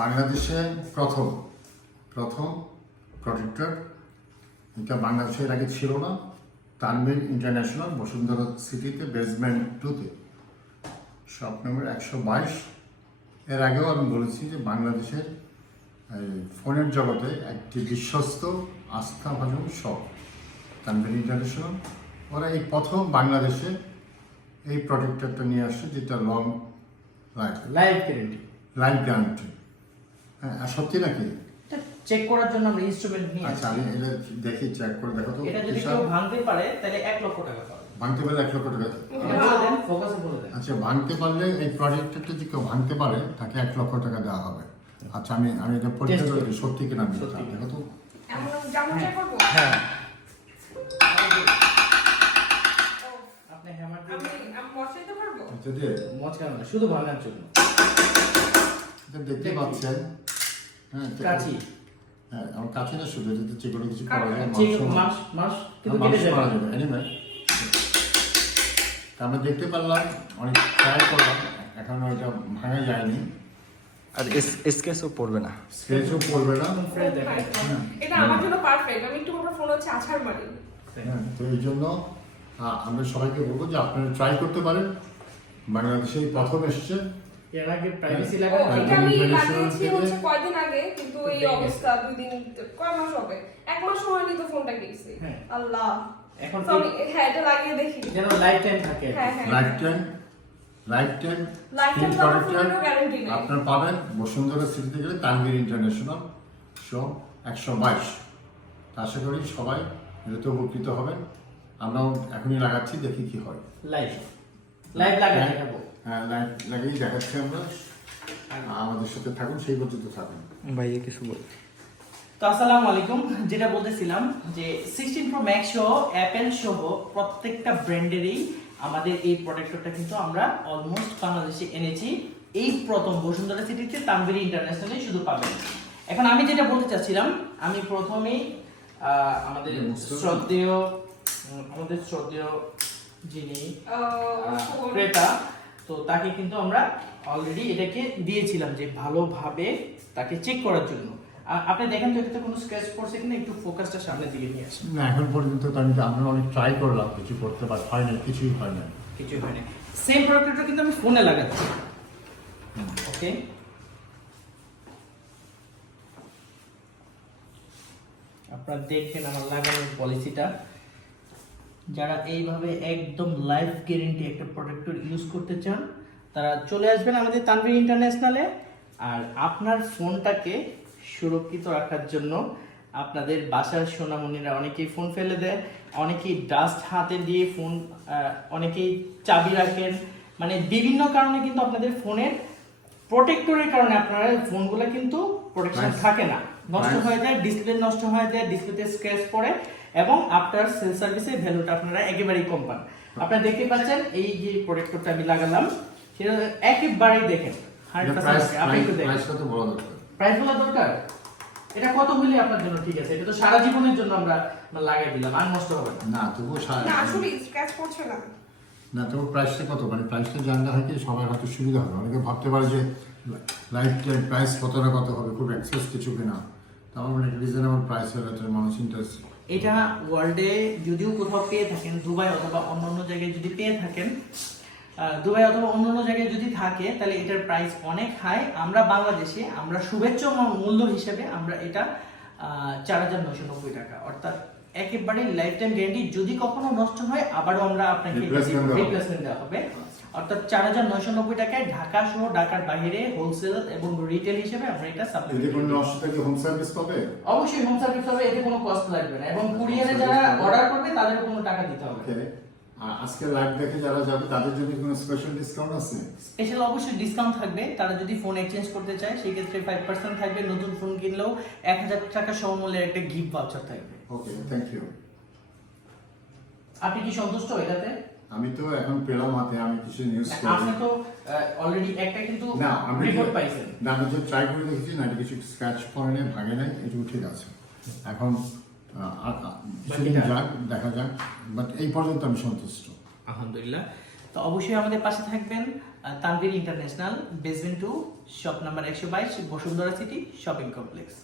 বাংলাদেশে প্রথম প্রথম প্রজেক্টর এটা বাংলাদেশের আগে ছিল না। তানবির ইন্টারন্যাশনাল বসুন্ধরা সিটিতে বেসমেন্ট টুতে শপ নম্বর একশো বাইশ। এর আগেও আমি বলেছি যে বাংলাদেশের ফোনের জগতে একটি বিশ্বস্ত আস্থাভাজন শপ তানবির ইন্টারন্যাশনাল ওরা এই প্রথম বাংলাদেশে এই প্রজেক্টরটা নিয়ে আসছে যেটা long life live guarantee life guarantee হ্যাঁ আর সত্যি নাকি? চেক করার জন্য আমরা ইনস্ট্রুমেন্ট নিয়ে আচ্ছা আমি এটা দেখি চেক করে দেখো তো। এটা যদি কেউ ভাঙতে পারে তাহলে এক লক্ষ টাকা পাবে। ভাঙতে পারলে এক লক্ষ টাকা ফোকাসে বলে দেন আচ্ছা ভাঙতে পারলে এই প্রজেক্টটা যদি কেউ ভাঙতে পারে তাকে এক লক্ষ টাকা দেওয়া হবে। আচ্ছা আমি আমি এটা পরীক্ষা করে। সত্যি কিনা মিথ্যা। দেখো তো। এমন যেমন চেক করব? হ্যাঁ। আপনি হ্যামার দিয়ে আমি বসাইতে পারব আচ্ছা যে শুধু ভাঙার জন্য। দেখতে পাচ্ছেন। কাচি হ্যাঁ আমার কাছে না শুধু যদি যেগুলো কিছু করা যায় মাংস- মাস কিন্তু মাংস কেটে যাবে। তা আমরা দেখতে পারলাম অনেক ট্রাই করলাম এখনও এটা ভাঙা যায়নি। আর স্কেচও পড়বে না। স্কেচও পড়বে না। ফ্রেশ এটা আমার জন্য পারফেক্ট আমি একটু আমার ফোন হচ্ছে আছাড় মারি। হ্যাঁ, তো এই জন্য আমরা সবাইকে বলব যে আপনারা ট্রাই করতে পারেন। বাংলাদেশে প্রথম এসছে। এর আগে প্রাইভেসি লাগা এটা আমি লাগিয়েছি হচ্ছে কয়দিন আগে কিন্তু এই অবস্থা দুই দিন কয় মাস হবে? এক মাস হয়নি তো ফোনটা কিনছি হ্যাঁ। আল্লাহ। এখন আমি হ্যাঁ এটা লাগিয়ে দেখি। যেন লাইফ টাইম থাকে। হ্যাঁ হ্যাঁ। Life time life. আপনার পাবেন বসুন্ধরা সিটিতে গেলে তানগির ইন্টারন্যাশনাল শো একশো বাইশ। আশা করি সবাই এটাতে উপকৃত হবেন। আমরাও এখনই লাগাচ্ছি দেখি কি হয়। লাইভ লাইভ লাগা দেখাবো। হ্যাঁ লাইভ লাগিয়েই দেখাচ্ছি আমরা। আমাদের সাথে থাকুন সেই পর্যন্ত থাকুন। ভাইয়া কিছু বল। তো আসসালামু আলাইকুম। যেটা বলতেছিলাম যে সিক্সটিন প্রো ম্যাক্স সহ অ্যাপেল সহ প্রত্যেকটা ব্র্যান্ডেরই আমাদের এই প্রোডাক্টটা কিন্তু আমরা অলমোস্ট বাংলাদেশে এনেছি। এই প্রথম বসুন্ধরা সিটিতে তানবিরি ইন্টারন্যাশনালে শুধু পাবেন। এখন আমি যেটা বলতে চাচ্ছিলাম আমি প্রথমেই আহ, আমাদের শ্রদ্ধেয় আমাদের শ্রদ্ধেয় যিনি। ক্রেতা তো তাকে কিন্তু আমরা অলরেডি এটাকে দিয়েছিলাম যে ভালোভাবে তাকে চেক করার জন্য। আপনি দেখেন তো এটাতে কোনো স্ক্র্যাচ পড়ছে কিনা একটু ফোকাসটা সামনের দিকে নিয়ে আসেন। না এখন পর্যন্ত তো আমি আমরা অনেক ট্রাই করলাম কিছু করতে পার হয় না কিছুই হয় না কিছু হয় না সেম প্রোডাক্টটা কিন্তু আমি ফোনে লাগাচ্ছি। ওকে আপনারা দেখবেন আমার লাগানোর পলিসিটা যারা এইভাবে একদম লাইফ গ্যারেন্টি একটা প্রোডাক্টর ইউজ করতে চান তারা চলে আসবেন আমাদের তানভীর ইন্টারন্যাশনালে আর আপনার ফোনটাকে সুরক্ষিত রাখার জন্য আপনাদের বাসার সোনামণিরা অনেকেই ফোন ফেলে দেয় অনেকেই ডাস্ট হাতে দিয়ে ফোন অনেকেই চাবি রাখেন। মানে বিভিন্ন কারণে কিন্তু আপনাদের ফোনের প্রোটেক্টরের কারণে আপনারা ফোনগুলো কিন্তু প্রোটেকশন থাকে না। নষ্ট হয়ে যায় ডিসপ্লে নষ্ট হয়ে যায় ডিসপ্লেতে স্ক্র্যাচ পড়ে এবং আফটার সেল সার্ভিসের ভ্যালুটা আপনারা একেবারেই কম পান। আপনারা দেখতে পাচ্ছেন এই যে প্রোটেক্টরটা আমি লাগালাম সেটা একেবারেই দেখেন প্রাইস আপনি একটু দেখেন। বলা দরকার? এটা কত হলে আপনার জন্য ঠিক আছে? এটা তো সারা জীবনের জন্য আমরা লাগিয়ে দিলাম আর নষ্ট হবে না। না তবুও সা- না আসলে স্ক্র্যাচ পড়ছে না। না তবু প্রাইসটা কত? মানে প্রাইসটা জানলে হয় কি সবার হয়তো সুবিধা হবে। অনেকে ভাবতে পারে যে লাইফ টাইম প্রাইস কত না কত হবে খুব এক্সেস কিছু কিনা। তো আমার মানে রিজনেবল প্রাইস হলে মানুষ ইন্টারেস্ট এটা ওয়ার্ল্ডে যদিও কোথাও পেয়ে থাকেন দুবাই অথবা অন্য অন্য জায়গায় যদি পেয়ে থাকেন দুবাই অথবা অন্য অন্য জায়গায় যদি থাকে তাহলে এটার প্রাইস অনেক হাই আমরা বাংলাদেশে আমরা শুভেচ্ছা মূল্য হিসেবে আমরা এটা চার হাজার নশো নব্বই টাকা। অর্থাৎ একেবারে লাইফ টাইম গ্যারেন্টি যদি কখনো নষ্ট হয় আবারও আমরা আপনাকে। রিপ্লেসমেন্ট দেওয়া হবে। অর্থাৎ চার হাজার নয়শো নব্বই টাকায় ঢাকা সহ ঢাকার বাইরে হোলসেল এবং রিটেল হিসেবে আমরা এটা সাপ্লাই যদি কোনো নষ্ট থাকে হোম সার্ভিস পাবে? অবশ্যই হোম সার্ভিস হবে এতে কোনো কস্ট লাগবে না। এবং কুরিয়ারে যারা অর্ডার করবে তাদের কোনো টাকা দিতে হবে আজকে লাইভ দেখে যারা যাবে তাদের জন্য কোনো স্পেশাল ডিসকাউন্ট আছে? স্পেশাল অবশ্যই ডিসকাউন্ট থাকবে। তারা যদি ফোন এক্সচেঞ্জ করতে চায় সেই ক্ষেত্রে ফাইভ পার্সেন্ট থাকবে। নতুন ফোন কিনলেও এক হাজার টাকা সমমূল্যের একটা গিফট ভাউচার থাকবে। ওকে থ্যাংক ইউ আপনি কি সন্তুষ্ট এটাতে? আমি তো এখন পেলাম হাতে আমি কিছু নিউজ আপনি তো অলরেডি একটা কিন্তু না আমি রিপোর্ট পাইছেন। না আমি যে ট্রাই করে দেখেছি না কিছু স্ক্র্যাচ পড়ে নেই ভাঙে নাই এটুকু ঠিক আছে। এখন কিছুদিন যাক দেখা যাক বাট এই পর্যন্ত আমি সন্তুষ্ট। আলহামদুলিল্লাহ। তো অবশ্যই আমাদের পাশে থাকবেন Tanvir international basement two shop number একশো বাইশ বসুন্ধরা সিটি শপিং কমপ্লেক্স